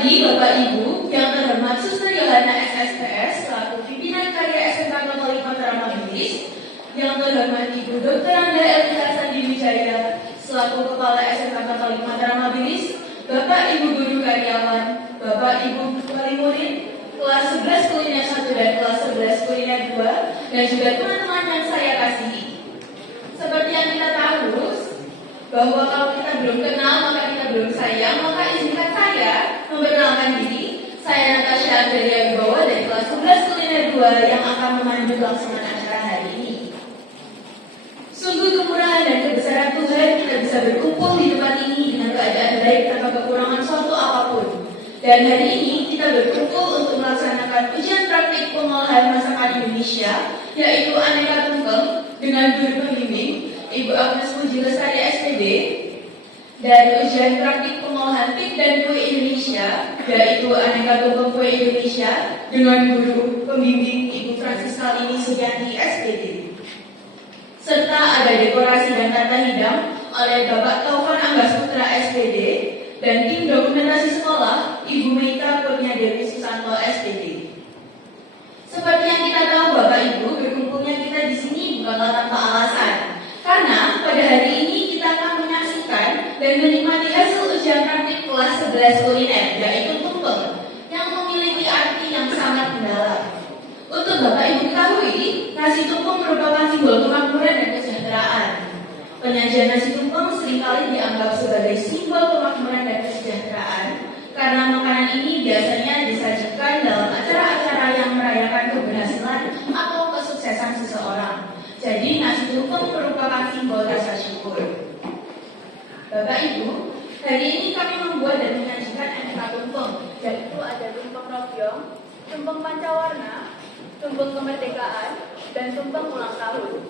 lagi Bapak Ibu yang terhormat Suster Yohana SSPS selaku pimpinan karya SMK Katolik Mataram Mabilis, yang terhormat Ibu Dr. Anda Elvita Sandi Wijaya selaku Kepala SMK Katolik Mataram Mabilis, Bapak Ibu Guru Karyawan, Bapak Ibu Wali Murid, kelas 11 kuliner 1 dan kelas 11 kuliner 2, dan juga teman-teman yang saya kasihi. Seperti yang kita tahu, bahwa kalau kita belum kenal maka kita belum sayang, maka izinkan saya memperkenalkan diri. Saya Natasha Andrea Wibowo dari kelas 11 kuliner 2 yang akan memandu pelaksanaan acara hari ini. Sungguh kemurahan dan kebesaran Tuhan kita bisa berkumpul di tempat ini dengan keadaan baik tanpa kekurangan suatu apapun. Dan hari ini kita berkumpul untuk melaksanakan ujian praktik pengolahan masakan Indonesia, yaitu aneka tumpeng dengan guru pembimbing Ibu Agnes Puji Lestari SPD, dan ujian praktik pengolahan pik dan kue Indonesia, yaitu aneka tumpeng kue Indonesia dengan guru pembimbing Ibu Francisca Lini Sugianti SPD. Serta ada dekorasi dan tata hidang oleh Bapak Taufan Anggas Putra SPD dan tim dokumentasi sekolah Ibu Meika Kurnia Dewi Susanto SPD. Seperti yang kita tahu Bapak Ibu, berkumpulnya kita di sini bukanlah tanpa alasan. Karena pada hari ini kita akan menyaksikan dan menikmati hasil ujian praktik kelas 11 kuliner, yaitu tumpeng, yang memiliki arti yang sangat mendalam. Untuk Bapak Ibu ketahui, nasi tumpeng merupakan simbol kemakmuran dan kesejahteraan. Penyajian nasi tumpeng seringkali dianggap sebagai simbol kemakmuran dan kesejahteraan, karena makanan ini biasanya disajikan dalam acara-acara yang merayakan keberhasilan atau kesuksesan seseorang. Jadi nasi tumpeng merupakan simbol rasa syukur. Bapak Ibu, hari ini kami membuat dan menyajikan aneka tumpeng, yaitu ada tumpeng robyong, tumpeng pancawarna, tumpeng kemerdekaan, dan tumpeng ulang tahun.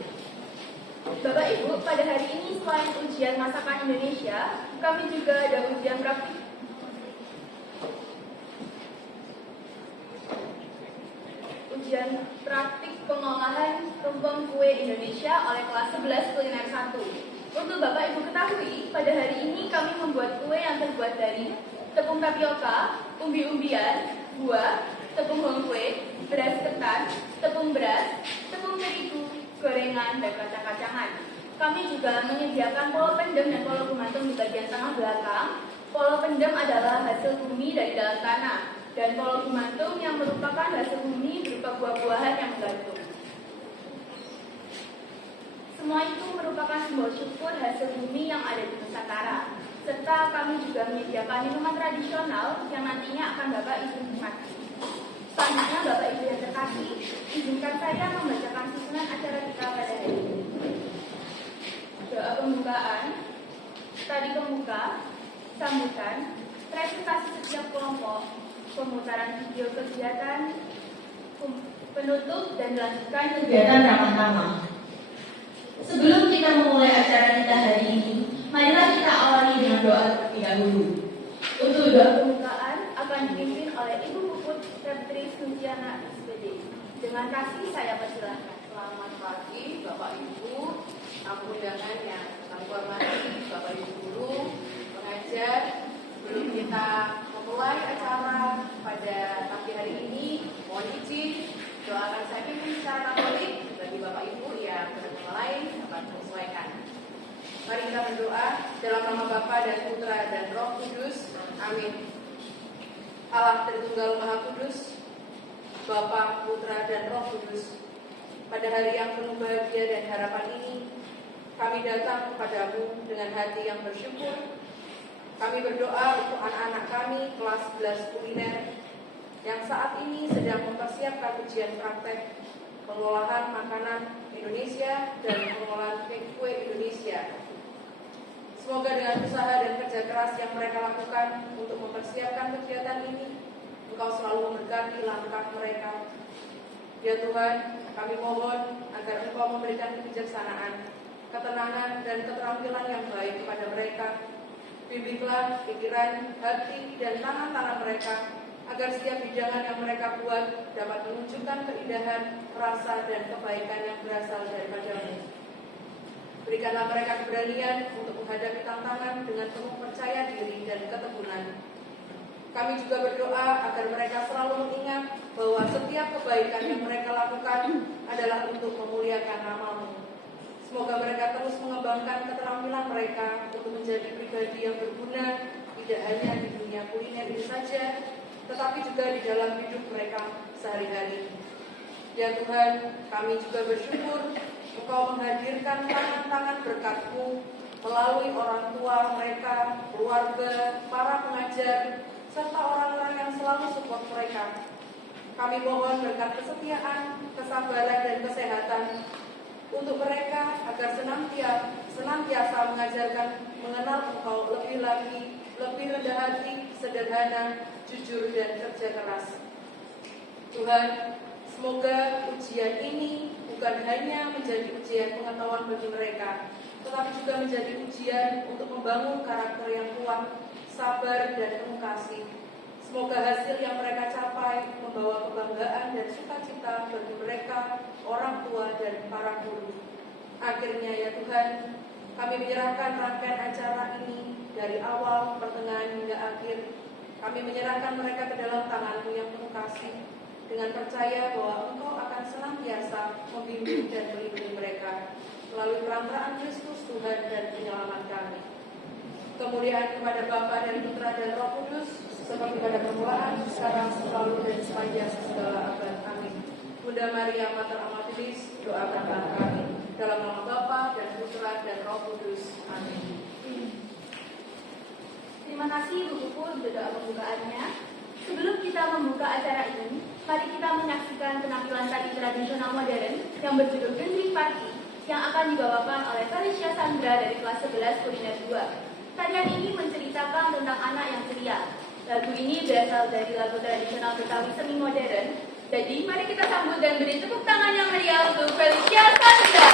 Bapak Ibu, pada hari ini selain ujian masakan Indonesia, kami juga ada ujian praktik pengolahan tumpeng kue Indonesia oleh kelas 11 kuliner 1. Untuk Bapak Ibu ketahui, pada hari ini kami membuat kue yang terbuat dari tepung tapioka, umbi-umbian, buah, tepung hongkwe, beras ketan, tepung beras, tepung terigu, gorengan, dan kacang-kacangan. Kami juga menyediakan polo pendem dan polo gumantung di bagian tengah belakang. Polo pendem adalah hasil bumi dari dalam tanah, dan polo gumantung yang merupakan hasil bumi berupa buah-buahan yang menggantung. Semua itu merupakan simbol syukur hasil bumi yang ada di Nusantara. Serta kami juga menyediakan minuman tradisional yang nantinya akan Bapak Ibu nikmati. Selanjutnya Bapak Ibu yang terkasih, izinkan saya membacakan susunan acara kita pada hari ini. Doa pembukaan, tadi pembuka, sambutan, presentasi setiap kelompok, pemutaran video kegiatan, penutup, dan dilanjutkan kegiatan ramah-ramah. Sebelum kita memulai acara kita hari ini, marilah kita awali dengan doa terlebih dahulu. Untuk doa pembukaan akan dipimpin oleh Ibu Puput Febri Suntiana SPD. Dengan kasih saya persilahkan. Selamat pagi Bapak Ibu, tamu undangan yang kami hormati, Bapak Ibu guru, pengajar. Sebelum kita memulai acara pada pagi hari ini, mohon izin doakan saya pimpin secara Katolik bagi Bapak Ibu yang beragama lain dapat menyesuaikan. Mari kita berdoa dalam nama Bapa dan Putra dan Roh Kudus. Amin. Allah Tritunggal Maha Kudus, Bapa, Putra, dan Roh Kudus, pada hari yang penuh bahagia dan harapan ini, kami datang kepadamu dengan hati yang bersyukur. Kami berdoa untuk anak-anak kami kelas 11 kuliner yang saat ini sedang mempersiapkan ujian praktek pengolahan makanan Indonesia dan pengolahan kue Indonesia. Semoga dengan usaha dan kerja keras yang mereka lakukan untuk mempersiapkan kegiatan ini, Engkau selalu memberkati langkah mereka. Ya Tuhan, kami mohon agar Engkau memberikan kebijaksanaan, ketenangan, dan keterampilan yang baik kepada mereka. Bimbinglah pikiran, hati, dan tangan-tangan mereka, agar setiap hidangan yang mereka buat dapat menunjukkan keindahan, rasa, dan kebaikan yang berasal daripada-Mu. Berikanlah mereka keberanian untuk menghadapi tantangan dengan penuh percaya diri dan ketekunan. Kami juga berdoa agar mereka selalu mengingat bahwa setiap kebaikan yang mereka lakukan adalah untuk memuliakan nama-Mu. Semoga mereka terus mengembangkan keterampilan mereka untuk menjadi pribadi yang berguna, tidak hanya di dunia kuliner ini saja, tetapi juga di dalam hidup mereka sehari-hari. Ya Tuhan, kami juga bersyukur Engkau menghadirkan tangan-tangan berkat-Mu melalui orang tua mereka, keluarga, para pengajar, serta orang-orang yang selalu support mereka. Kami mohon berkat kesetiaan, kesabaran, dan kesehatan untuk mereka agar senantiasa mengajarkan mengenal Engkau lebih lagi, lebih rendah hati, sederhana, jujur, dan kerja keras. Tuhan, semoga ujian ini bukan hanya menjadi ujian pengetahuan bagi mereka, tetapi juga menjadi ujian untuk membangun karakter yang kuat, sabar, dan penuh kasih. Semoga hasil yang mereka capai membawa kebanggaan dan sukacita bagi mereka, orang tua, dan para guru. Akhirnya ya Tuhan, kami menyerahkan rangkaian acara ini dari awal, pertengahan, hingga akhir. Kami menyerahkan mereka ke dalam tangan-Mu yang penuh kasih, dengan percaya bahwa Engkau akan senantiasa membimbing dan melindungi mereka melalui perantaraan Kristus Tuhan dan penyelamat kami. Kemuliaan kepada Bapa dan Putra dan Roh Kudus, seperti pada permulaan, sekarang, selalu, dan sepanjang segala abad. Amin. Bunda Maria, Mater Amadis, doakanlah kami. Dalam nama Bapa dan Putra dan Roh Kudus. Amin. Terima kasih Bu Pupu untuk doa pembukaannya. Sebelum kita membuka acara ini, mari kita menyaksikan penampilan tari tradisional modern yang berjudul Gending Party yang akan dibawakan oleh Felicia Sandra dari kelas 11 Kuliner 2. Tarian ini menceritakan tentang anak yang ceria. Lagu ini berasal dari lagu tradisional Betawi semi modern. Jadi mari kita sambut dan beri tepuk tangan yang meriah untuk Felicia Sandra.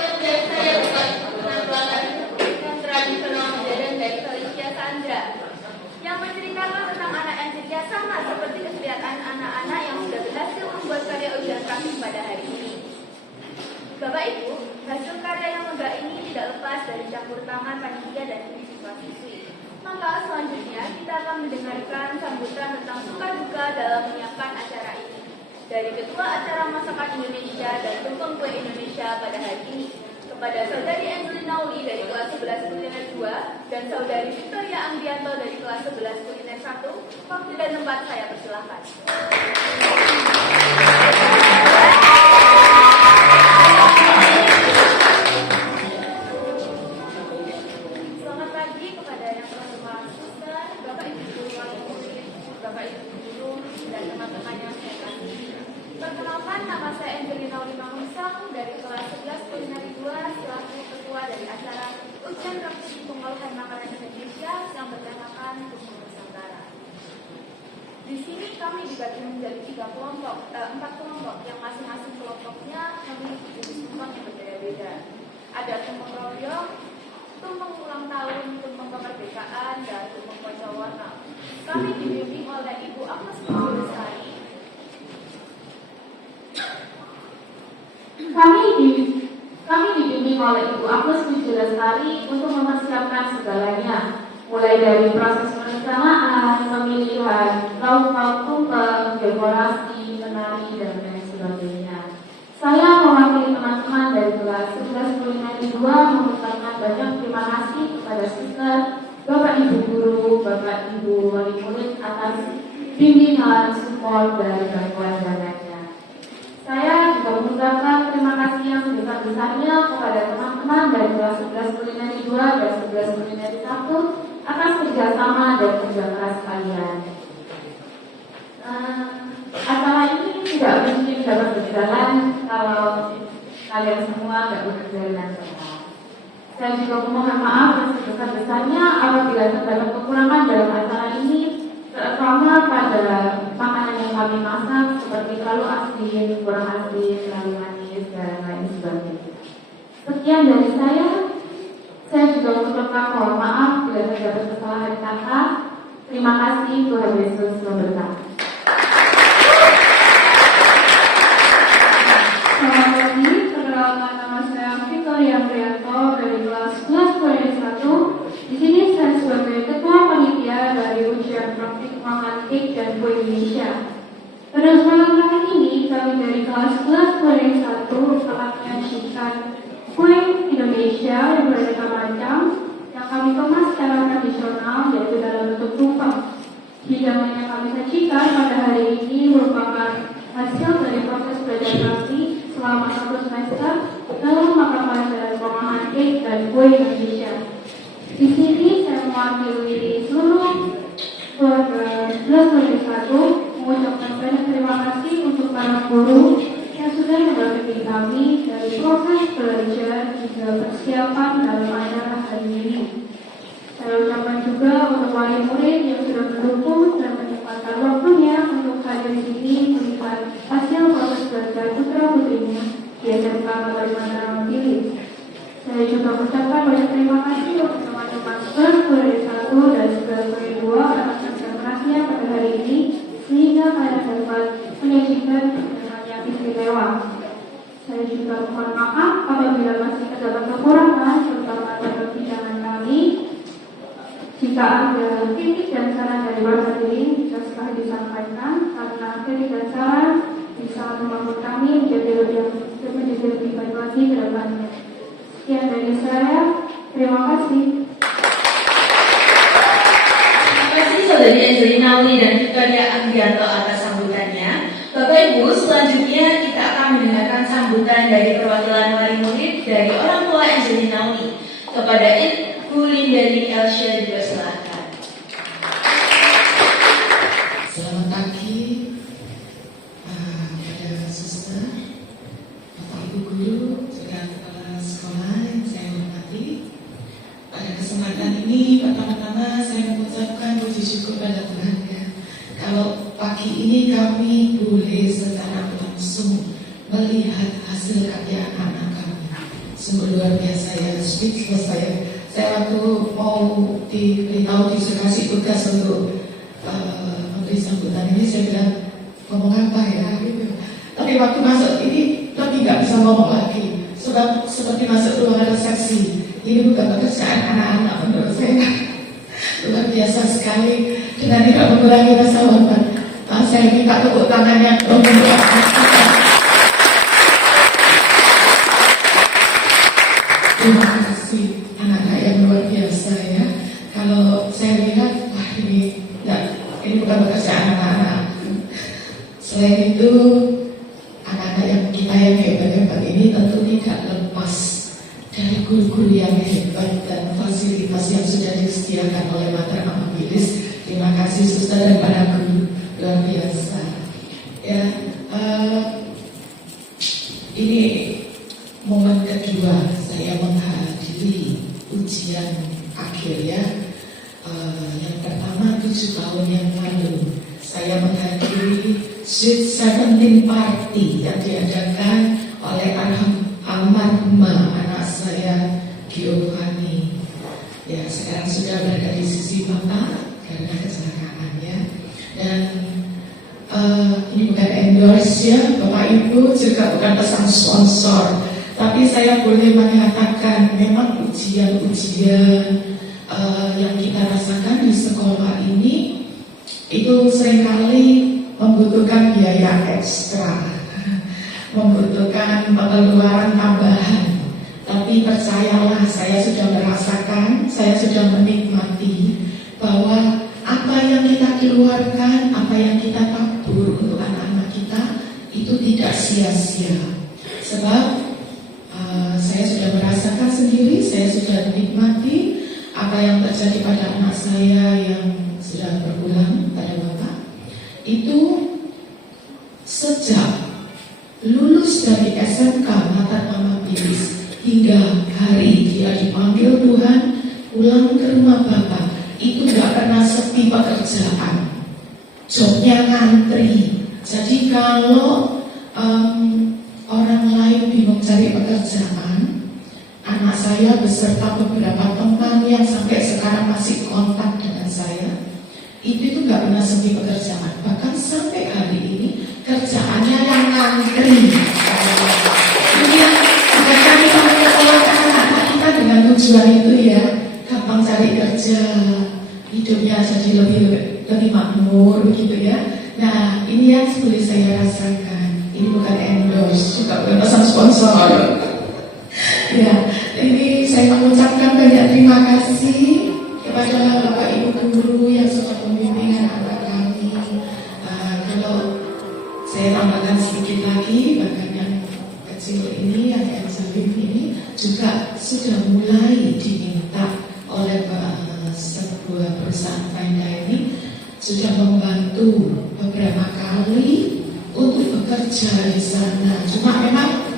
Subjek saya bukan penampilan tradisional modern dari Felicia Sandra. yang menceritakan tentang anak yang ceria sama seperti kesediaan anak-anak yang sudah berhasil membuat karya ujian praktik pada hari ini. Bapak Ibu, hasil karya yang megah ini tidak lepas dari campur tangan panitia dan siswa-siswi. Maka selanjutnya kita akan mendengarkan sambutan tentang suka duka dalam menyiapkan acara ini dari Ketua Acara Masakan Indonesia dan Tumpeng Kue Indonesia pada hari ini, kepada Saudari Angelina Uli dari kelas 11 kuliner 2 dan Saudari Victoria Anggianto dari kelas 11 kuliner 1. Waktu dan tempat saya persilahkan. Selamat pagi kepada yang terhormat suster, Bapak Ibu guru wali murid, Bapak Ibu guru dan teman-teman yang saya kasihi. Perkenalkan, nama saya Angelina Uli Mangunsang dari kelas 11 kuliner 2 selaku ketua dari acara ujian praktik pengolahan makanan Indonesia yang bertemakan Tumpeng Nusantara. Di sini kami dibagi menjadi 4 kelompok yang masing-masing kelompoknya memiliki jenis tumpeng yang berbeda-beda. Ada tumpeng royong, tumpeng ulang tahun, tumpeng kemerdekaan, dan tumpeng pocong warna. Kami dibimbing oleh Ibu Agnes Pujilasari. Kami dibimbing oleh Ibu Agnes Pujilasari untuk mempersiapkan segalanya, mulai dari proses perencanaan, pemilihan, lauk-lauk tumpeng, dekorasi, menari, dan lain sebagainya. Saya mewakili teman-teman dari kelas 11 kuliner 2 mengucapkan banyak terima kasih kepada suster, Bapak Ibu guru, Bapak Ibu wali murid atas bimbingan, support, dan bantuan dananya. Saya juga mengucapkan terima kasih yang sebesar-besarnya kepada teman-teman dari kelas 11 kuliner 2 dan 11 kuliner 1 atas kerjasama dan kerja keras kalian. Acara ini tidak mungkin dapat berjalan kalau kalian semua tidak bekerja dengan benar. Saya juga memohon maaf yang sebesar-besarnya apabila terdapat kekurangan dalam acara ini, terutama pada makanan yang kami masak seperti terlalu asin, kurang asin, terlalu manis, dan lain sebagainya. Sekian dari saya juga mengucapkan mohon maaf bila terdapat kesalahan kata. Terima kasih, Tuhan Yesus memberkati. Selamat pagi, perkenalkan nama saya Victoria Prianto dari kelas 11 kuliner 1. Di sini saya sebagai ketua panitia dari ujian praktik makan cake dan kue Indonesia. Pada kesempatan kali ini, kami dari kelas 11 kuliner 1 akan menyajikan kue Indonesia yang beraneka macam yang kami kemas secara tradisional yaitu dalam bentuk tumpeng. Hidangan yang kami sajikan pada hari ini merupakan hasil dari proses belajar praktik selama 1 semester dalam mata pelajaran pemahaman cake dan kue Indonesia. Di sini saya mewakili seluruh keluarga 11 1 mengucapkan banyak terima kasih untuk para guru yang sudah membantu kami dari proses belajar hingga persiapan dalam acara hari ini. Saya ucapkan juga untuk wali murid yang sudah mendukung dan menyempatkan waktunya untuk hadir di sini melihat hasil proses belajar putra putrinya di SMK Kalimantan Ramapilih. Saya juga mengucapkan banyak terima kasih untuk teman-teman sekolah kuliner 1 dan sekolah kuliner 2 atas kerja kerasnya pada hari ini sehingga kalian dapat menyajikan hidangan yang istimewa. Saya juga mohon maaf apabila masih terdapat kekurangan terutama pada hidangan kami. Jika ada kritik dan saran dari bahasa diri bisa sekali disampaikan karena kritik dan saran bisa membangun kami menjadi lebih baik lagi ke depannya. Sekian dari saya, terima kasih. Terima kasih Saudari Angelina Uli dan Victoria Anggianto atas sambutannya. Bapak Ibu, setelah selanjutnya kita akan mendengarkan sambutan dari perwakilan wali murid dari orang tua Angelina Uni. Kepada Ibu Lindari Elsia dipersilakan. Selamat pagi pada suster, Bapak Ibu guru, juga kepala sekolah yang saya hormati. Pada kesempatan ini, pertama-tama saya mengucapkan puji syukur pada Tuhan ya. Kalau pagi ini kami boleh secara langsung melihat hasil karya anak-anak kami, sungguh luar biasa ya, speechless saya waktu mau diberitahu dikasih tugas untuk memberi sambutan ini, saya bilang ngomong apa ya gitu. Tapi waktu masuk ini lebih nggak bisa ngomong lagi, sebab seperti masuk ruangan resepsi. Ini bukan pekerjaan anak-anak menurut saya. Luar biasa sekali, dengan tidak mengurangi rasa hormat. Saya minta tepuk tangannya untuk terima kasih anak-anak yang luar biasa ya. Kalau saya lihat, wah ini bukan pekerjaan anak-anak. Selain itu, anak-anak yang kita yang hebat-hebat ini tentu tidak lepas dari guru-guru yang hebat dan fasilitas yang sudah disediakan oleh Mater Amabilis. Terima kasih suster dan para guru, luar biasa. Ya, ini momen kedua saya menghadiri ujian akhir ya. Yang pertama 7 tahun yang lalu saya menghadiri Sweet 17 Party yang diadakan oleh almarhumah anak saya Giovanni. Ya, sekarang sudah berada di sisi Bapak karena kecelakaan ya. Dan ini bukan endorse ya, Bapak Ibu, juga bukan pesan sponsor. Tapi saya boleh mengatakan memang ujian-ujian yang kita rasakan di sekolah ini itu seringkali membutuhkan biaya ekstra, membutuhkan pengeluaran tambahan. Tapi percayalah, saya sudah merasakan, saya sudah menikmati bahwa apa yang kita keluarkan, apa yang kita tabur untuk anak-anak kita itu tidak sia-sia. Sebab saya sudah merasakan sendiri, saya sudah menikmati apa yang terjadi pada anak saya yang sudah berpulang pada Bapak. Itu sejak lulus dari SMK Mater Amabilis hingga hari dia dipanggil Tuhan pulang ke rumah Bapak, itu gak pernah sepi pekerjaan. Jobnya ngantri. Jadi kalau orang lain bingung cari pekerjaan, anak saya beserta beberapa teman yang sampai sekarang masih kontak dengan saya, itu gak pernah sepi pekerjaan. Bahkan sampai hari ini kerjaannya yang ngantri. Bukan kami menyekolahkan anak-anak kita dengan tujuan itu ya, gampang cari kerja, hidupnya jadi lebih makmur begitu ya. Nah, ini yang boleh saya rasakan. Ini bukan endorse, juga bukan pesan sponsor. Ya, ini saya mengucapkan banyak terima kasih kepada Bapak Ibu guru yang sudah membimbing anak-anak kami. Kalau saya tambahkan sedikit lagi, bahkan yang kecil ini, yang Angelin ini juga sudah mulai diminta oleh sebuah perusahaan Panda ini, sudah membantu beberapa kali untuk bekerja di sana. Cuma memang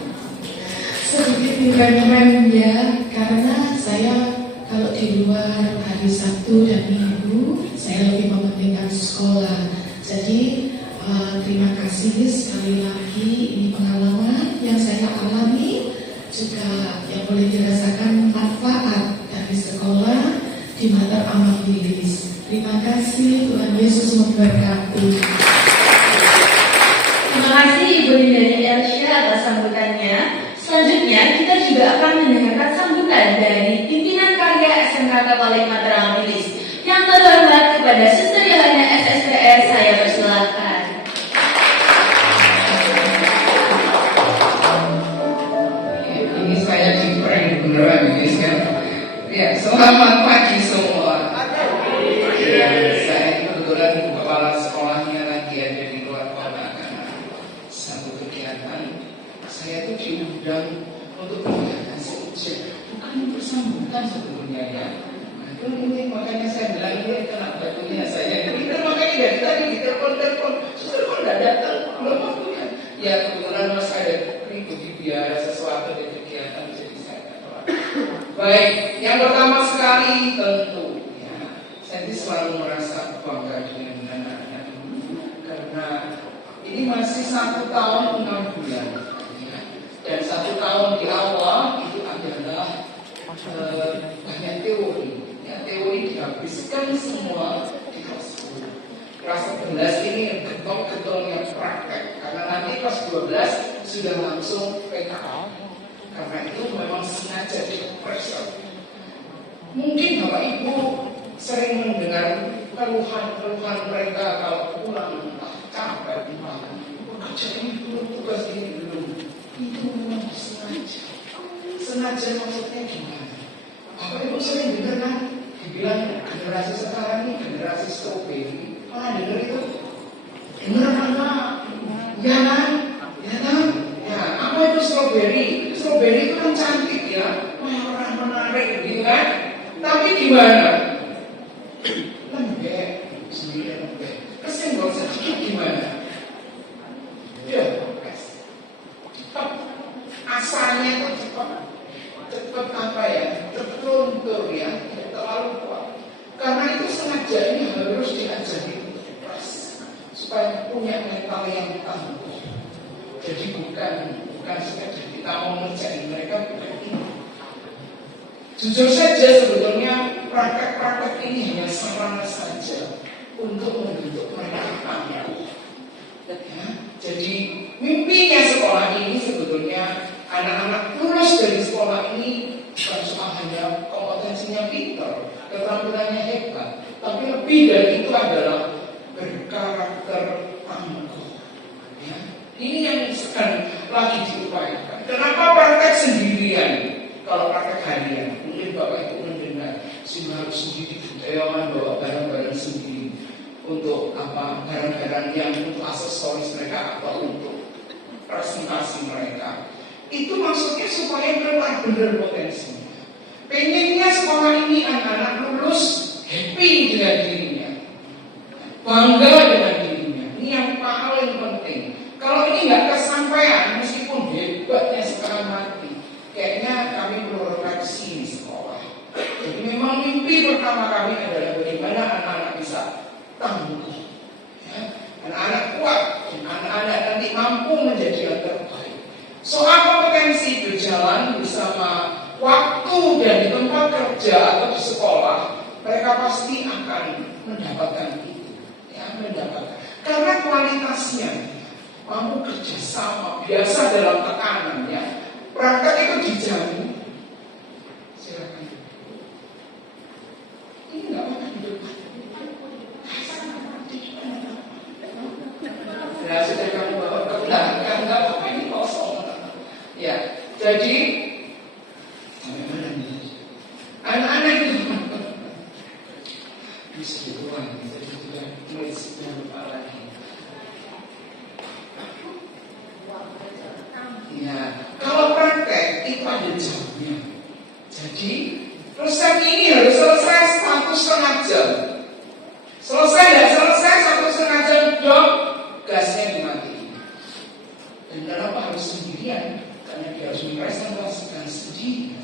sedikit rem-rem ya, karena saya kalau di luar hari Sabtu dan Minggu saya lebih mementingkan sekolah. Jadi terima kasih sekali lagi, ini pengalaman yang saya alami juga yang boleh dirasakan manfaat dari sekolah di Mater Amabilis. Terima kasih, Tuhan Yesus memberkati. Terima kasih Ibu Lindari Elsia atas sambutannya. Selanjutnya kita juga akan mendengarkan sambutan dari pimpinan karya SMK Katolik Mater Amabilis. Yang terhormat kepada Suster Yohana SSPR, saya persilakan. Ini saya di prank beneran ini sekarang. Ya, selamat pagi semua. Ya, saya kebetulan kepala sekolahnya lagi ada di luar kota karena sambut saya tuh diundang untuk kasih ujian, bukan untuk sambutan sebetulnya ya. Nah, itu ini makanya saya bilang ini kena batunya saya. Itu makanya dari tadi ditelepon, suster kok nggak datang, belum waktunya. Ya kebetulan Mas ada mengikuti biara sesuatu di kegiatan, jadi saya datang. Baik, yang pertama sekali tentu ya, saya selalu merasa bangga dengan anak-anak ini karena ini masih 1 tahun 6 bulan ya. Dan 1 tahun di awal itu adalah banyak teori ya, teori dihabiskan semua di kelas 10. Kelas 11 ini yang getong-getong yang praktek karena nanti kelas 12 sudah langsung PKL. Karena itu memang sengaja di-pressure. Mungkin Bapak Ibu sering mendengar keluhan-keluhan mereka kalau pulang capek, kerja ini belum, tugas ini belum. Itu memang sengaja maksudnya gimana? Bapak Ibu sering dengar kan dibilang generasi sekarang ini generasi stroberi. Mana dengar itu? Dengar apa? Ya kan? Ya kan? Ya, apa itu stroberi? Stroberi itu kan cantik ya, warna menarik gitu kan? Tapi gimana? Lembek, sendiri lembek. Kesenggol sedikit gimana? Ya, cepat. Asalnya itu cepat apa ya? Cepat luntur ya, tidak terlalu kuat. Karena itu sengaja ini harus diajari supaya punya mental yang tangguh. Jadi bukan sekedar kita mau menjadi mereka, bukan ini. Jujur saja sebetulnya praktek-praktek ini hanya sarana saja untuk membentuk mereka tangguh. Ya, jadi mimpinya sekolah ini sebetulnya anak-anak lulus dari sekolah ini bukan soal hanya kompetensinya pintar, keterampilannya hebat, tapi lebih dari itu adalah berkarakter tangguh. Ya. Ini yang sekarang lagi diupayakan. Kenapa praktek sendirian? Kalau praktek harian, mungkin Bapak Ibu mendengar sih harus sendiri, budayawan bawa barang-barang sendiri untuk apa? Barang-barang yang untuk aksesoris mereka atau untuk presentasi mereka. Itu maksudnya supaya keluar benar potensinya. Pengennya sekolah ini anak-anak lulus happy dengan dirinya, bangga dengan dirinya. Ini yang paling penting. Kalau ini nggak kesampaian, meskipun hebatnya sekarang mati, kayaknya kami perlu refleksi di sekolah. Jadi memang mimpi pertama kami adalah bagaimana anak-anak bisa tangguh, ya. Anak-anak kuat, dan anak-anak nanti mampu menjadi yang terbaik. Soal kompetensi berjalan bersama waktu dan di tempat kerja atau di sekolah, mereka pasti akan mendapatkan itu, ya, mendapatkan. Karena kualitasnya mampu kerjasama, biasa dalam tekanannya, praktek itu dijamin. Silakan. Ini nggak apa-apa di depan. Ya sudah kamu bawa ke belakang, nggak apa-apa ini kosong. Ya, jadi anak-anak itu bisa dikurangi, jadi juga prinsipnya lupa lagi. Ya, kalau praktek itu ada jamnya. Jadi resep ini harus selesai 1,5 jam. Selesai dan selesai 1,5 jam, dok, gasnya dimatiin. Dan kenapa harus sendirian? Karena dia harus mempresentasikan sendiri.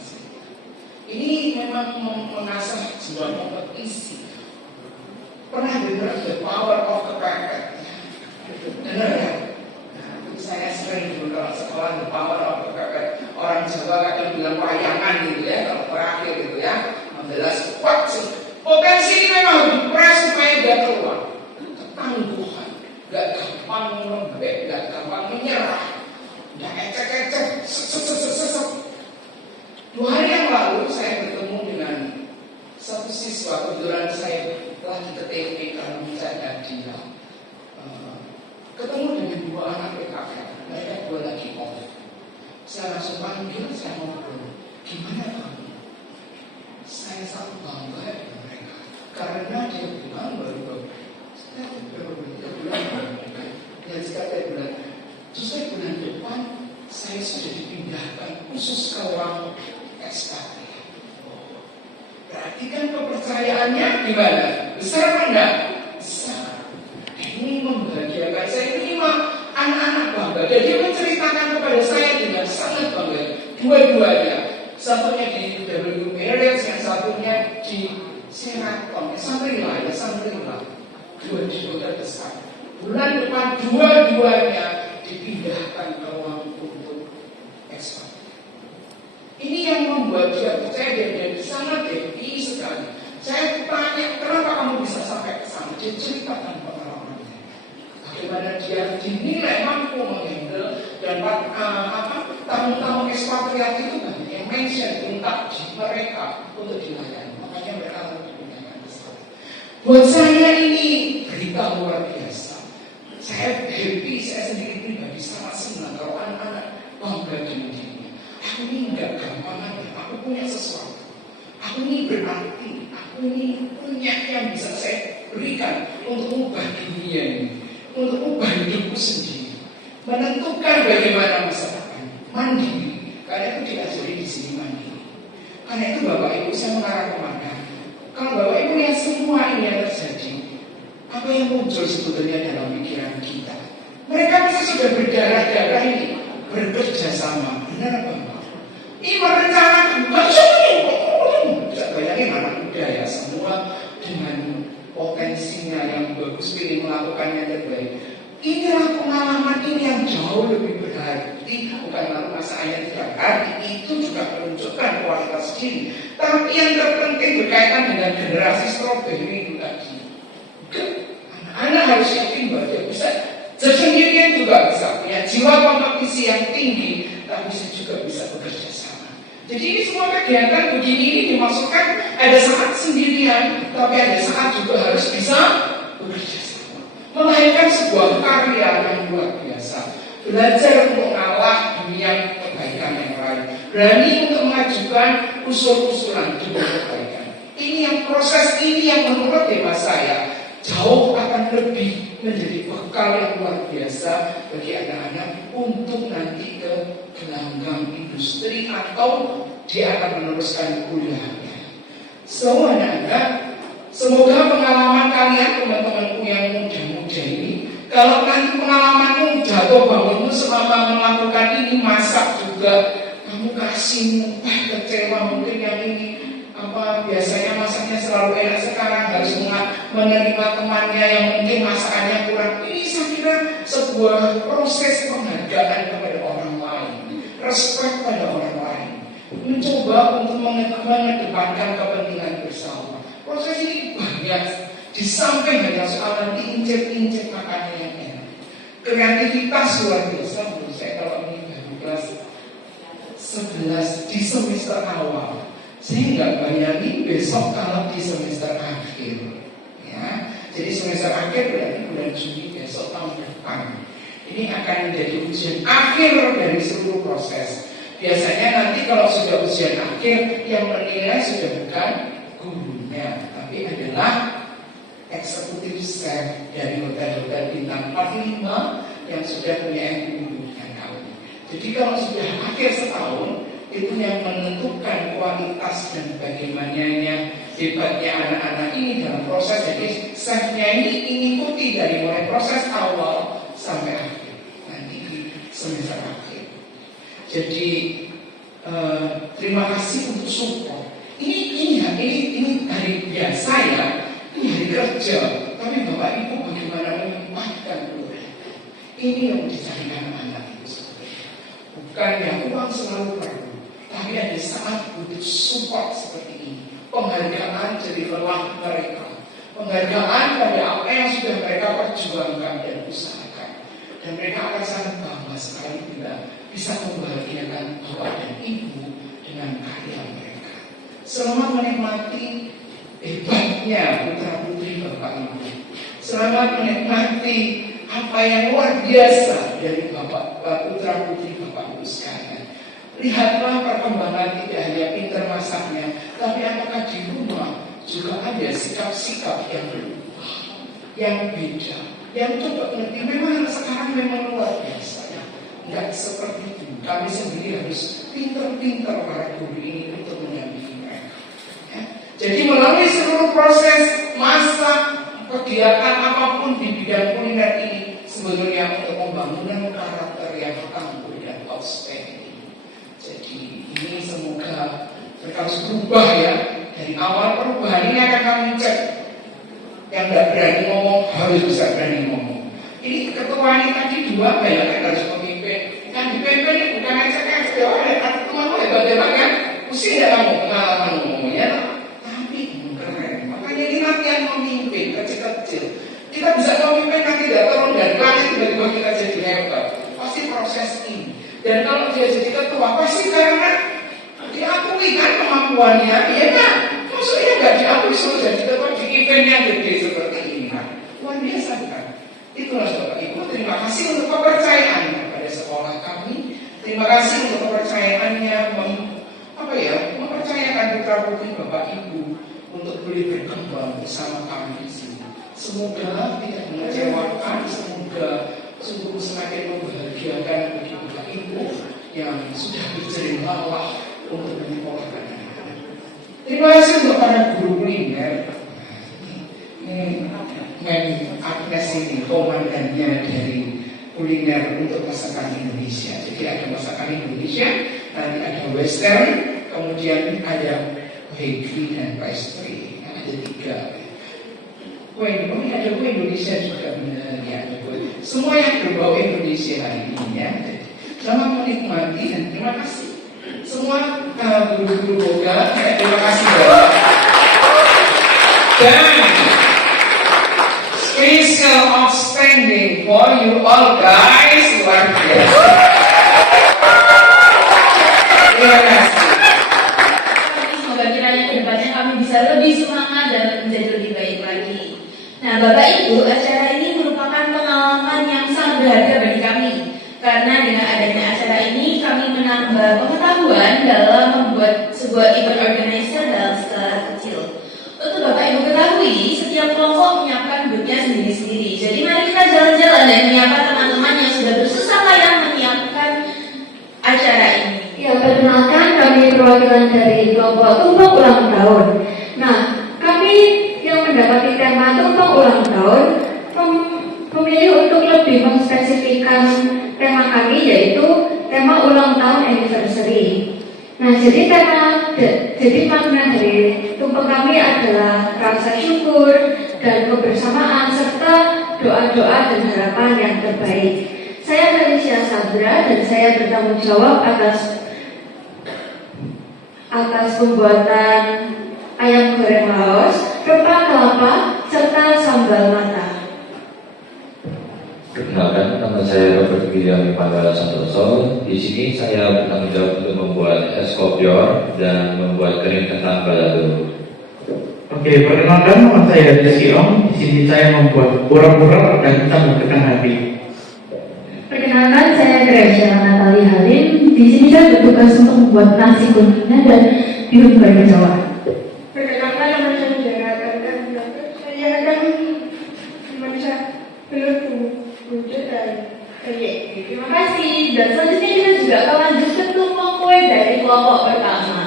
Ini memang mengasah jiwa kompetisi. Pernah dengar the power of kepepet? Dengar ya? Saya sering dulu kalau sekolah the power of kepepet. Orang Jawa kadang bilang wayangan gitu ya, kalau terakhir gitu ya, membelas kuat. Potensi ini memang dipres supaya dia keluar. Ketangguhan, gak gampang lembek, gak gampang menyerah, gak ecek-ecek, sesek. 2 hari yang lalu saya bertemu dengan satu siswa, kebetulan saya lagi ke TP karena mencari dia. Ketemu dengan 2 anak PKK, mereka 2 lagi off. Saya langsung panggil, saya ngobrol, gimana kamu? Saya sangat bangga dengan mereka, karena dia bilang baru saya bulan, ya jika saya bilang, terus bulan depan saya saya sudah dipindahkan khusus ke ruang SKP. Berarti kan kepercayaannya gimana? Besar apa enggak? Besar. Ini membahagiakan saya, ini anak-anak bangga. Dan dia menceritakan kepada saya dengan sangat bangga. Dua-duanya. Satunya di W Marriage, yang satunya di Seraton. Sampai-lah. Dua di kota besar. Bulan depan dua-duanya dipindahkan ke ruang untuk ekspor. Ini yang membuat dia percaya dan sangat happy sekali. Saya tanya, kenapa kamu bisa sampai ke sana? Dia ceritakan pengalamannya. Bagaimana dia dinilai mampu menghandle dan tamu-tamu ekspatriat itu banyak yang mention minta di mereka untuk dilayani. Makanya mereka harus digunakan ke sana. Buat saya ini berita luar biasa. Saya happy, saya sendiri pribadi sangat senang kalau anak-anak bangga dengan diri. Aku ini enggak gampang, aku punya sesuatu. Aku ini berarti, aku ini punya yang bisa saya berikan untuk mengubah dunia ini, untuk mengubah hidupku sendiri, menentukan bagaimana masa depan, mandiri. Karena itu diajari di sini mandiri. Karena itu Bapak Ibu saya mengarah kemana? Kalau Bapak Ibu lihat semua ini yang terjadi, apa yang muncul sebetulnya dalam pikiran kita? Mereka bisa sudah berdarah-darah ini bekerja sama, benar apa enggak? Ini merencanakan, bisa bayangin anak muda ya, semua dengan potensinya yang bagus, ingin melakukan yang terbaik. Inilah pengalaman ini yang jauh lebih berarti, bukan lalu masanya tidak berarti, itu juga menunjukkan kualitas diri. Tapi yang terpenting berkaitan dengan generasi strawberry itu tadi. Anak-anak harus yakin bahwa dia bisa sendirian juga bisa punya jiwa kompetisi yang tinggi, tapi juga bisa bekerja sama. Jadi ini semua kegiatan begini ini dimaksudkan ada saat sendirian, tapi ada saat juga harus bisa bekerja sama. Melahirkan sebuah karya yang luar biasa. Belajar untuk mengalah demi yang kebaikan yang lain. Berani untuk mengajukan usul-usulan demi kebaikan. Ini yang proses ini yang menurut hemat saya jauh akan lebih menjadi bekal yang luar biasa bagi anak-anak untuk nanti ke gelanggang industri atau dia akan meneruskan kuliahnya. So anak-anak, semoga pengalaman kalian teman-temanku yang muda-muda ini, kalau nanti pengalamanmu jatuh bangunmu selama melakukan ini, masak juga, kamu kasih kecewa mungkin yang ini biasanya masaknya selalu enak, sekarang harus menerima temannya yang mungkin masakannya kurang. Ini saya kira sebuah proses penghargaan kepada orang lain, respect pada orang lain, mencoba untuk mengedepankan kepentingan bersama. Proses ini banyak, di samping hanya soal nanti incip-incip makanan yang enak. Kreativitas luar biasa menurut saya kalau ini baru kelas 11 di semester awal. Saya nggak bayangin besok kalau di semester akhir, ya. Jadi semester akhir berarti bulan Juni besok tahun depan. Ini akan menjadi ujian akhir dari seluruh proses. Biasanya nanti kalau sudah ujian akhir, yang menilai sudah bukan gurunya, tapi adalah eksekutif chef dari hotel-hotel bintang 4-5 yang sudah punya MBA dan tahun. Jadi kalau sudah akhir setahun, itu yang menentukan kualitas dan bagaimananya hebatnya anak-anak ini dalam proses. Jadi chefnya ini mengikuti dari mulai proses awal sampai akhir nanti di semester akhir. Jadi terima kasih untuk support. Ini hari biasa ya, ini hari kerja. Tapi Bapak Ibu bagaimana menyempatkan keluarga? Ini yang dicari anak-anak itu. Bukan yang uang selalu perlu. Tapi ada saat butuh support seperti ini. Penghargaan jadi lelah mereka. Penghargaan pada apa yang sudah mereka perjuangkan dan usahakan. Dan mereka akan sangat bangga sekali bila bisa membahagiakan bapak dan ibu dengan karya mereka. Selamat menikmati hebatnya putra putri bapak ibu. Selamat menikmati apa yang luar biasa dari bapak putra putri bapak ibu sekalian. Lihatlah perkembangan tidak hanya pintar masaknya, tapi apakah di rumah juga ada sikap-sikap yang berubah, yang beda, yang coba ngerti. Memang sekarang memang luar biasa ya. Enggak seperti itu. Kami sendiri harus pinter-pinter para guru ini untuk mendampingi mereka. Ya. Jadi melalui seluruh proses masa kegiatan apapun di bidang kuliner ini sebenarnya untuk pembangunan karakter yang tangguh dan outstanding. Jadi ini semoga mereka harus berubah ya. Dari awal perubahan ini akan kami cek. Yang tidak berani ngomong harus bisa berani ngomong. Ini ketua ini tadi dua ya kan harus pemimpin. Yang dipimpin ini bukan hanya kan ada teman hebat-hebat kan. Pusing tidak kamu pengalaman ngomongnya. Tapi keren. Makanya ini latihan memimpin kecil-kecil. Kita bisa memimpin nanti tidak turun dari langit tiba-tiba kita jadi hebat. Pasti proses ini. Dan kalau dia jadi ketua pasti karena diakui kan kemampuannya. Iya kan? Maksudnya nggak diakui suruh jadi ketua di event yang gede seperti ini kan. Luar biasa kan? Itulah Bapak Ibu, terima kasih untuk kepercayaan kepada sekolah kami. Terima kasih untuk kepercayaannya mempercayakan putra putri Bapak Ibu untuk boleh berkembang bersama kami di sini. Semoga tidak mengecewakan, semoga sungguh semakin membahagiakan bagi Bapak Ibu yang sudah berjerih lelah untuk menyekolahkan anak-anak. Terima kasih untuk para guru kuliner. Agnes ini komandannya dari kuliner untuk masakan Indonesia. Jadi ada masakan Indonesia, nanti ada Western, kemudian ada bakery dan pastry. Ada 3. Kue ada kue Indonesia juga benar ya. Semua yang berbau Indonesia hari ini ya. Selamat menikmati dan terima kasih. Semua guru-guru boga, terima kasih banyak. Dan special outstanding for you all guys, luar biasa. Terima kasih. Semoga kiranya kedepannya kami bisa lebih semangat dan menjadi lebih baik lagi. Nah, Bapak Ibu, acara ini merupakan pengalaman yang sangat berharga bagi kami. Karena dengan adanya acara ini, kami menambah pengetahuan dalam membuat sebuah event organizer dalam skala kecil. Untuk Bapak Ibu ketahui, setiap kelompok menyiapkan grupnya sendiri-sendiri. Jadi mari kita jalan-jalan dan menyapa teman-teman yang sudah bersusah payah menyiapkan acara ini. Ya, perkenalkan kami perwakilan dari kelompok tumpeng ulang tahun. Nah, kami yang mendapati tema tumpeng ulang tahun memilih untuk lebih menspesifikkan tema kami, yaitu tema ulang tahun anniversary. Nah, jadi makna dari tumpeng kami adalah rasa syukur dan kebersamaan serta doa-doa dan harapan yang terbaik. Saya Felicia Sabra dan saya bertanggung jawab atas pembuatan ayam goreng laos, rempah kelapa, serta sambal mata. Perkenalkan, nama saya Robert William Panggala Santoso. Di sini saya bertanggung jawab untuk membuat es kopior dan membuat kering kentang balado. Oke, perkenalkan, nama saya Desi Om. Di sini saya membuat pura-pura dan kita membuatkan hati. Perkenalkan, saya Gracia Natali Halim. Di sini saya bertugas untuk membuat nasi kuningnya dan bihun goreng Jawa. Perkenalkan, nama saya Jara dan saya akan memasak telur buncit dan kering. Terima kasih. Dan selanjutnya kita juga akan lanjut ke tumpeng kue dari kelompok pertama.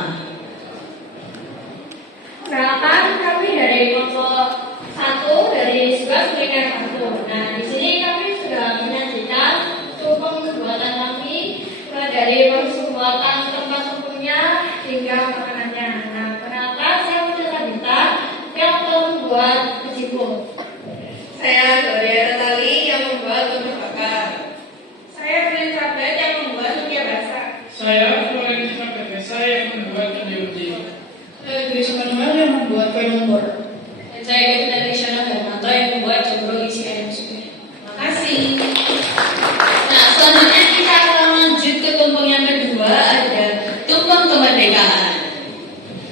Perkenalkan, kami dari kelompok 1 dari 11 kuliner 1. Nah, di sini kami sudah menyajikan tumpeng buatan kami, mulai dari pembuatan tempat tepungnya hingga makanannya. Nah, perkenalkan, saya Putri Bintang yang membuat kecipung. Saya Gloria Natali yang membuat tumpeng bakar. Saya Elizabeth yang membuat lumpia basah. Saya Florentina Pepesa yang membuat kendi-kendi. Saya Grace Manuel yang membuat kue lumpur. Dan saya Gavina Rishana Darmanto yang membuat jomblo isi ayam suwir. Terima kasih. Nah, selanjutnya kita akan lanjut ke tumpeng yang kedua, ada tumpeng kemerdekaan.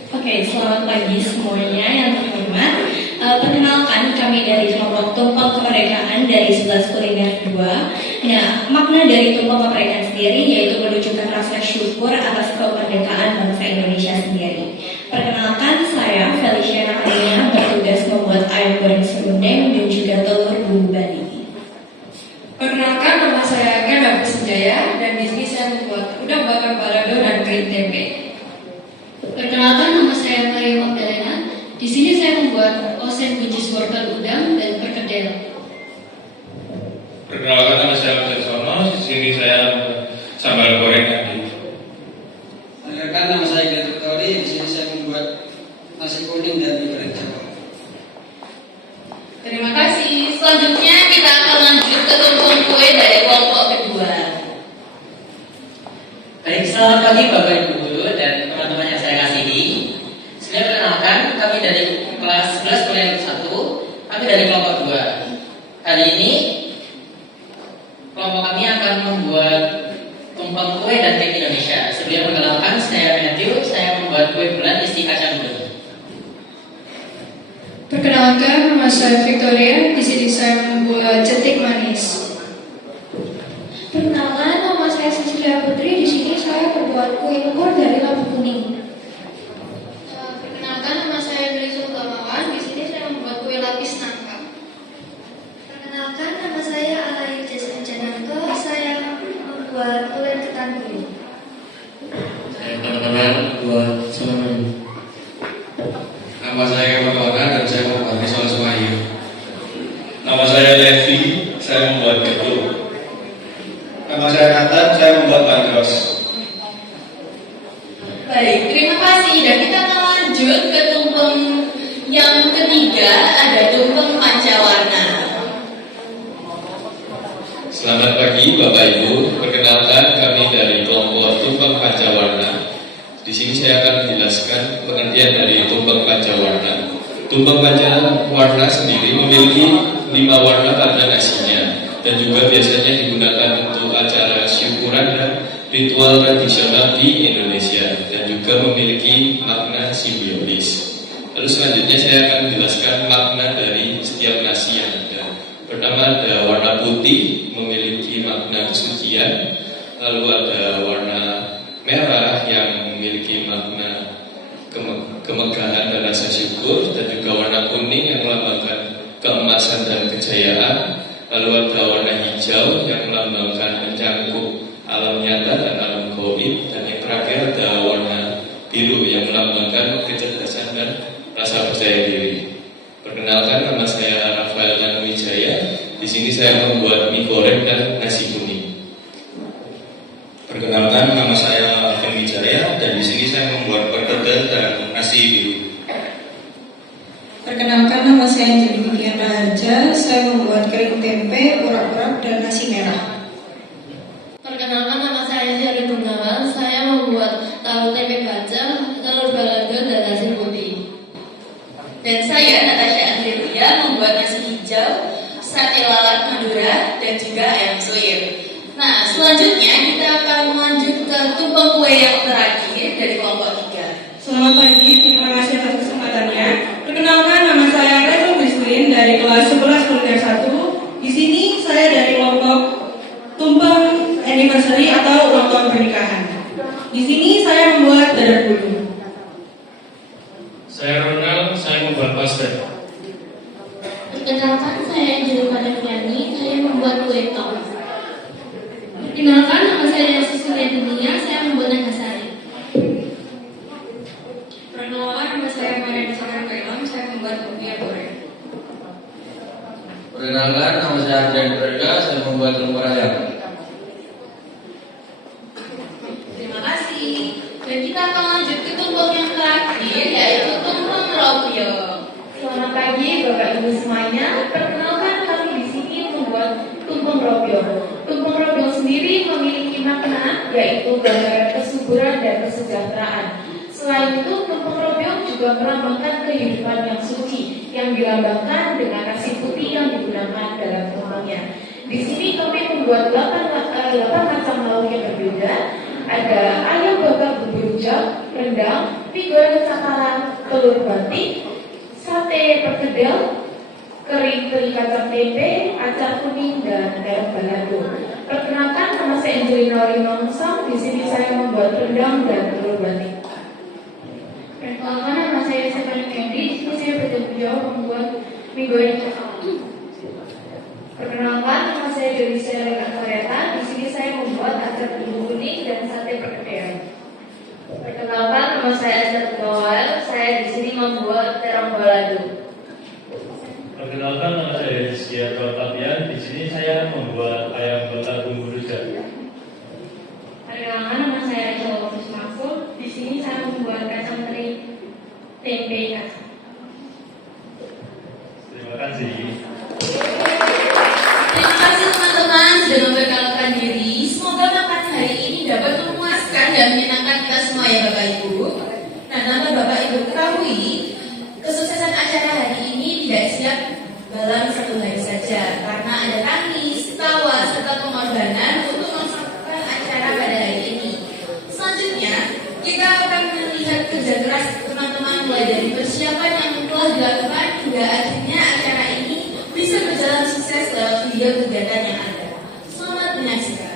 Oke, selamat pagi semuanya yang terhormat. Perkenalkan, kami dari kelompok tumpeng kemerdekaan dari 11 kuliner 2. Nah, makna dari tumpeng kemerdekaan sendiri yaitu menunjukkan rasa syukur atas kemerdekaan bangsa Indonesia sendiri. Perkenalkan, saya Felicia Nakalina bertugas membuat ayam goreng serundeng dan juga telur bumbu bali. Perkenalkan, nama saya Ganda Senjaya sini saya membuat udang bakar balado dan kering tempe. Perkenalkan, nama saya Maria Magdalena. Di sini saya membuat oseng buncis wortel udang dan perkedel. Perkenalkan, nama saya Mas Sono. Di sini saya sambal goreng tadi. Perkenalkan, nama saya Gatot Kauri. Di sini saya membuat nasi kuning dan mie goreng Jawa. Terima kasih. Selanjutnya kita akan lanjut ke tumpeng kue dari kelompok kedua. Baik, selamat pagi Bapak Ibu Guru dan teman-teman yang saya kasihi. Saya perkenalkan, kami dari kelas 11 kuliah 1, kami dari kelompok 2. Kali ini kelompok kami akan membuat tumpeng kue dan kek Indonesia. Sebelum perkenalkan, saya Matthew, saya membuat kue bulan isi kacang dulu. Perkenalkan, nama saya Victoria. Di sini saya membuat jentik manis. Perkenalkan, nama saya Cecilia Putri. Di sini saya membuat kue lumpur dari lampu kuning. Perkenalkan, nama saya Dwi Sultamawan. Di sini saya membuat kue lapis nangka. Perkenalkan, nama saya Alaya Jason Jananto. Saya membuat kue ketan kuning. Saya teman-teman buat semuanya. Nama saya Maulana dan saya membuat risol suayu. Nama saya Levi, saya membuat ketup. Nama saya Nathan, saya membuat bandros. Baik, terima kasih. Dan kita akan lanjut ke tumpeng yang ketiga, ada tumpeng pancawarna. Selamat pagi Bapak Ibu, perkenalkan kami dari kelompok tumpeng pancawarna. Di sini saya akan menjelaskan pengertian dari tumpeng pancawarna. Tumpeng pancawarna sendiri memiliki 5 warna pada nasinya dan juga biasanya digunakan untuk acara syukuran dan ritual tradisional di Indonesia dan juga memiliki makna simbiolis. Lalu selanjutnya saya akan menjelaskan makna dari setiap nasi yang ada. Pertama ada warna putih memiliki makna kesucian, lalu ada warna merah yang memiliki makna kemegahan dan rasa syukur, dan juga warna kuning yang melambangkan keemasan dan kejayaan, lalu ada warna hijau yang melambangkan mencangkup alam nyata dan alam gaib, dan yang terakhir ada warna biru yang melambangkan kecerdasan dan rasa percaya diri. Perkenalkan, nama saya Rafael Tanuwijaya. Di sini saya membuat mie goreng dan nasi kuning. Perkenalkan, nama saya Alvin Wijaya dan di sini saya membuat perkedel dan nasi biru. Perkenalkan, nama saya Angelina Diana Harja. Saya membuat kering tempe, urak-urak dan nasi merah. Perkenalkan, nama saya Heri Gunawan. Saya membuat tahu tempe bacem, telur balado dan nasi putih. Dan saya Natasha Andrea membuat nasi hijau, sate lalat Madura, dan juga ayam suwir. Nah, selanjutnya kita akan lanjut ke tumpeng kue yang terakhir dari kelompok 3. Selamat pagi, terima kasih atas kesempatannya. Perkenalkan, nama saya Rachel Christine dari kelas 11 kuliah 1. Di sini saya dari kelompok tumpeng anniversary atau ulang tahun pernikahan. Di sini saya membuat dadar bulu. Saya Ronald, saya membuat pastel. Perkenalkan, saya Angelina Devriani. Saya membuat kue tong. Perkenalkan, nama saya Cecilia Dunia. Saya membuat naga sari. Perkenalkan, nama saya Maria Desakan Kailam. Saya membuat lumpia goreng. Perkenalkan, nama saya Adrian Berga. Saya membuat lumpur ayam. Terima kasih. Dan kita akan lanjut ke tumpeng yang terakhir, yaitu tumpeng ropio. Selamat pagi Bapak Ibu semuanya. Perkenalkan, kami di sini membuat tumpeng ropio. Tumpeng ropio sendiri memiliki makna yaitu gambaran kesuburan dan kesejahteraan. Selain itu, tumpeng ropio juga melambangkan kehidupan yang suci yang dilambangkan dengan nasi putih yang digunakan dalam tumpengnya. Di sini kami membuat 8 macam lauk yang berbeda. Ada ayam bakar bumbu rujak, rendang, mie goreng cakalang, telur batik, sate perkedel, kering teri kacang tempe, acar kuning, dan terong balado. Perkenalkan, nama saya Angelina Rimonsang. Di sini saya membuat rendang dan telur batik. Perkenalkan, nama saya Stephanie Kendi. Di sini saya bertanggung jawab membuat mie goreng cakalang. Perkenalkan, nama saya Dewi Selena Koreta. Di sini saya membuat acar bumbu Perkenalkan, nama saya Rachel Lofus Mahfud. Di sini saya membuat kacang teri tempe kacang. Terima kasih. Terima kasih teman-teman sudah memperkenalkan diri. Semoga makan hari ini dapat memuaskan dan menyenangkan kita semua ya Bapak Ibu. Nah, tanpa Bapak Ibu ketahui, kesuksesan acara hari ini tidak siap dalam satu hari saja, karena ada tangis, tawa, serta pengorbanan untuk melaksanakan acara pada hari ini. Selanjutnya, kita akan melihat kerja keras teman-teman mulai dari persiapan yang telah dilakukan hingga akhirnya acara ini bisa berjalan sukses lewat video kegiatan yang ada. Selamat menyaksikan.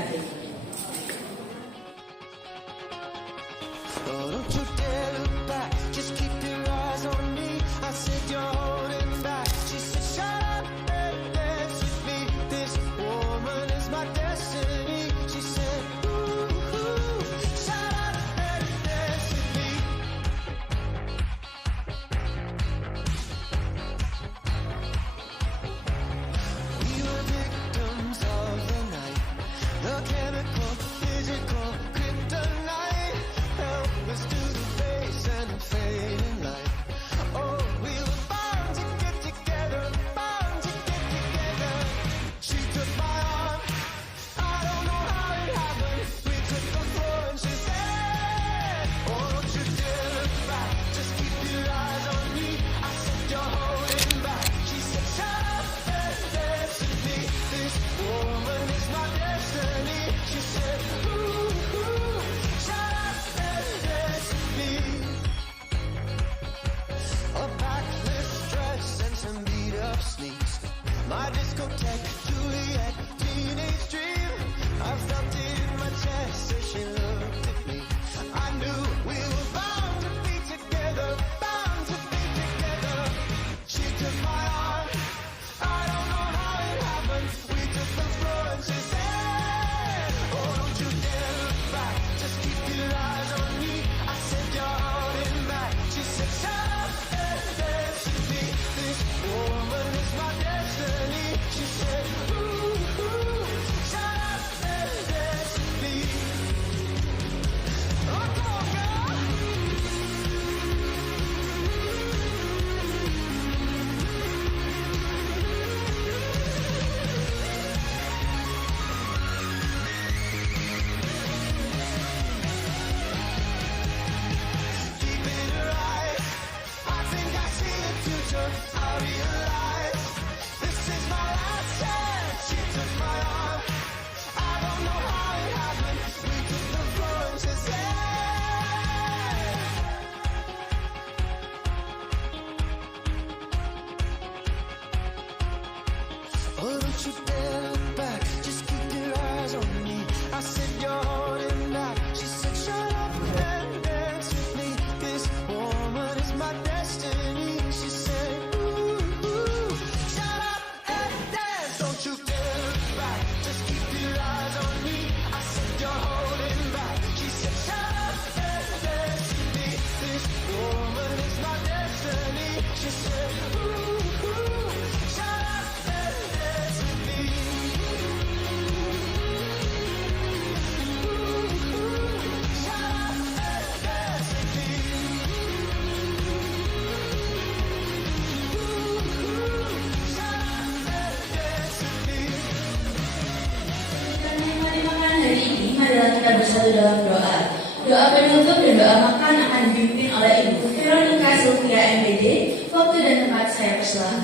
Kita bersatu dalam doa. Doa penutup dan doa makan akan dipimpin oleh Ibu Veronica Sylvia MPD. Waktu dan tempat saya persilahkan.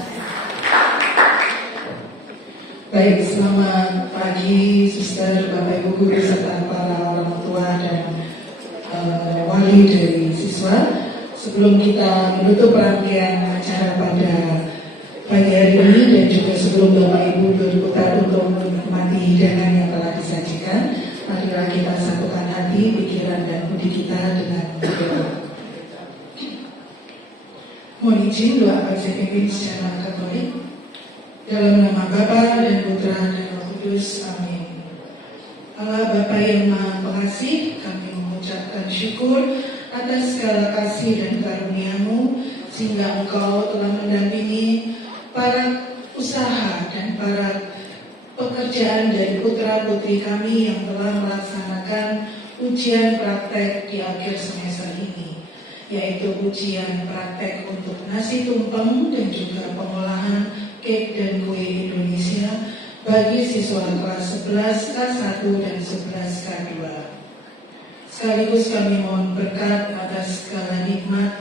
Baik, selamat pagi, suster, bapak ibu guru serta para orang tua dan wali dari siswa. Sebelum kita menutup rangkaian acara pada pagi hari ini dan juga sebelum bapak ibu berputar untuk menikmati hidangan yang telah disajikan, marilah kita satukan hati, pikiran, dan budi kita dengan berdoa. Mohon izin doa saya pimpin secara Katolik. Dalam nama Bapa dan Putra dan Roh Kudus, amin. Allah Bapa yang Maha Pengasih, kami mengucapkan syukur atas segala kasih dan karunia-Mu, sehingga Engkau telah mendampingi para usaha dan para pekerjaan dari putra-putri kami yang telah melaksanakan ujian praktek di akhir semester ini, yaitu ujian praktek untuk nasi tumpeng dan juga pengolahan cake dan kue Indonesia bagi siswa kelas 11 K1 dan 11 K2. Sekaligus kami mohon berkat atas segala nikmat,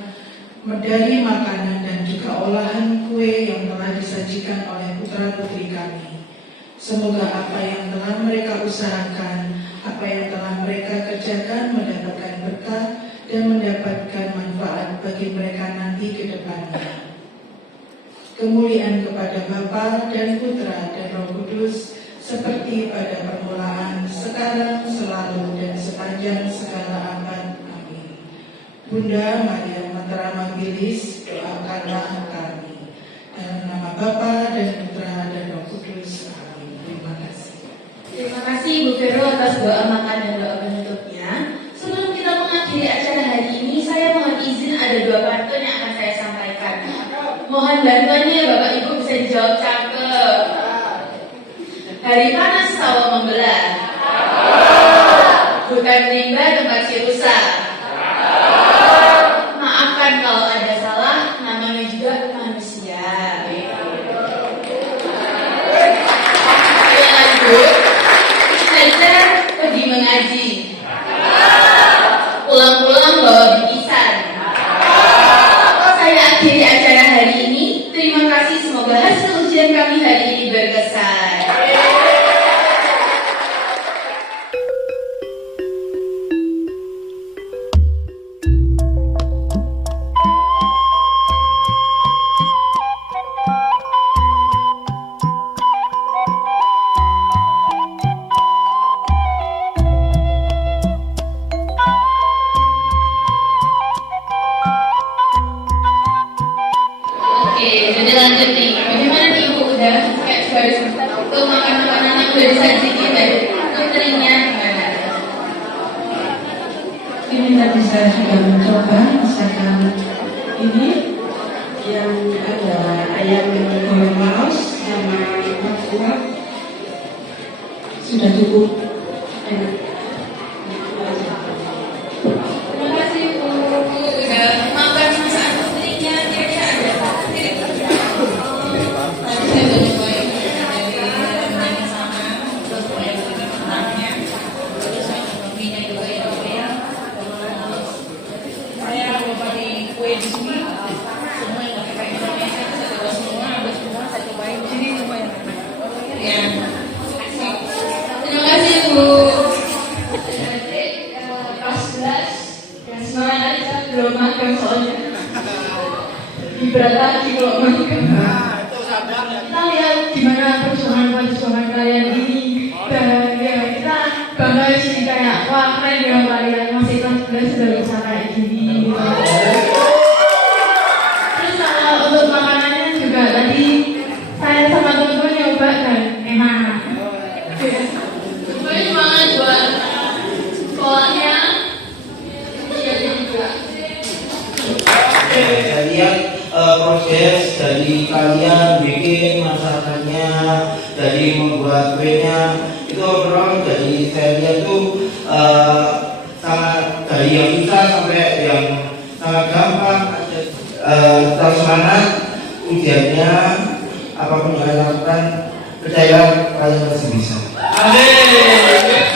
medali makanan dan juga olahan kue yang telah disajikan oleh putra-putri kami. Semoga apa yang telah mereka usahakan, apa yang telah mereka kerjakan mendapatkan berkah dan mendapatkan manfaat bagi mereka nanti ke depannya. Kemuliaan kepada Bapa dan Putra dan Roh Kudus, seperti pada permulaan, sekarang, selalu, dan sepanjang segala abad. Amin. Bunda Maria Materama Bilis, doakanlah kami. Dalam nama Bapa dan Putra dan Roh Kudus. Amin. Terima kasih. Terima kasih Bu Vero atas doa makan dan doa penutupnya. Sebelum kita mengakhiri acara hari ini, saya mohon izin ada 2 pantun yang akan saya sampaikan. Mohon bantuannya Bapak Ibu bisa dijawab cakep. Hari panas sawah membelah, hutan rimba tempat si rusa. Maafkan kalau ada salah, namanya juga manusia. Ayo lanjut. Belajar pergi mengaji, pulang-pulang bawa bikisan. Saya akhiri acara hari ini. Terima kasih, semoga hasil ujian kami hari ini berkesan. Oke, jadi lanjut nih. Bagaimana nih Ibu udah kayak garis untuk makan makanan yang udah disajikan dari putrinya gimana? Ini tadi saya sudah mencoba masakan ini yang ada ayam goreng laos sama kuah, sudah cukup enak. Terima kasih Bu. Udah makan masakan putrinya, kira-kira ada apa? Saya udah nyobain dari yang sama, terus mulai dari kentangnya, terus rotinya juga yang saya coba di kue di sini, semua yang pakai kain Indonesia saya coba semua, habis semua saya cobain di sini semua yang enak. Ya. Terima kasih Bu. Kelas 11 dan semangat tadi saya belum makan soalnya. Berat lagi kalau makan. Kita lihat gimana perjuangan kalian ini. Ya, kita bangga sih kayak wah keren ya kalian masih kelas 11 sudah bisa kayak gini. Terus kalau untuk makanannya juga tadi saya sama teman-teman nyoba dan enak. Semuanya semangat buat sekolahnya. Saya lihat proses dari kalian bikin masakannya, dari membuat kuenya itu overall dari saya lihat tuh sangat dari yang susah sampai yang sangat gampang. Tetap semangat ujiannya, apapun yang kalian lakukan, percayalah kalian pasti bisa. Amin.